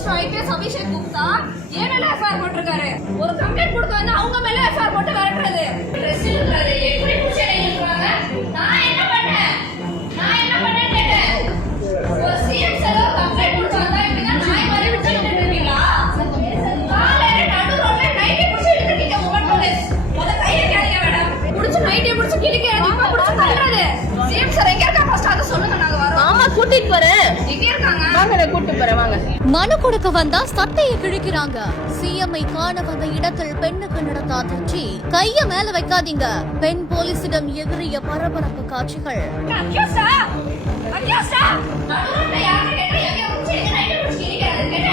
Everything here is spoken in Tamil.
மினிஸ்டர் ஐபிஎஸ் அபிஷேக் குப்தா ஏன் மேல எஃப்ஐஆர் போட்டிருக்காரு. ஒரு கம்ப்ளைண்ட் கொடுக்க வந்து அவங்க மேல எஃப்ஐஆர் போட்டு விரட்டுறது. எப்படி பிடிச்சி எழுதிருக்காங்க. நான் என்ன பண்ணேன் கேட்டேன். ஒரு சிஎம் சார் கம்ப்ளைண்ட் கொடுக்க வந்தா இப்படிதான் நாய் மாதிரி விட்டு இருக்கீங்களா? காலையில நடு ரோட்ல நைட்டி பிடிச்சி இழுத்துட்டீங்க உமன் போலீஸ். முத கையை கேளுங்க மேடம். பிடிச்சி நைட்டி பிடிச்சி கிழிக்க இப்ப பிடிச்சி தள்ளுறது. சிஎம் சார் எங்க இருக்கா ஃபர்ஸ்ட் அதை சொல்லுங்க, நாங்க வரோம். ஆமா கூட்டிட்டு போறேன். எங்க இருக்காங்க? வாங்க கூட்டிட்டு போறேன் வாங்க. மனு கொடுக்க வந்தா சட்டையை கிழிக்கிறாங்க. சிஎம்ஐ காண வந்த இடத்தில் பெண்ணுக்கு நடந்த அதிர்ச்சி. கைய மேல வைக்காதீங்க. பெண் போலீசிடம் எதிரிய பரபரப்பு காட்சிகள். அக்கியோஸ்டா நடு ரோட்ல யாரை கேட்டா எங்க பிடிச்சி எங்க நைட்டி பிடிச்சி கிழிக்கிறது.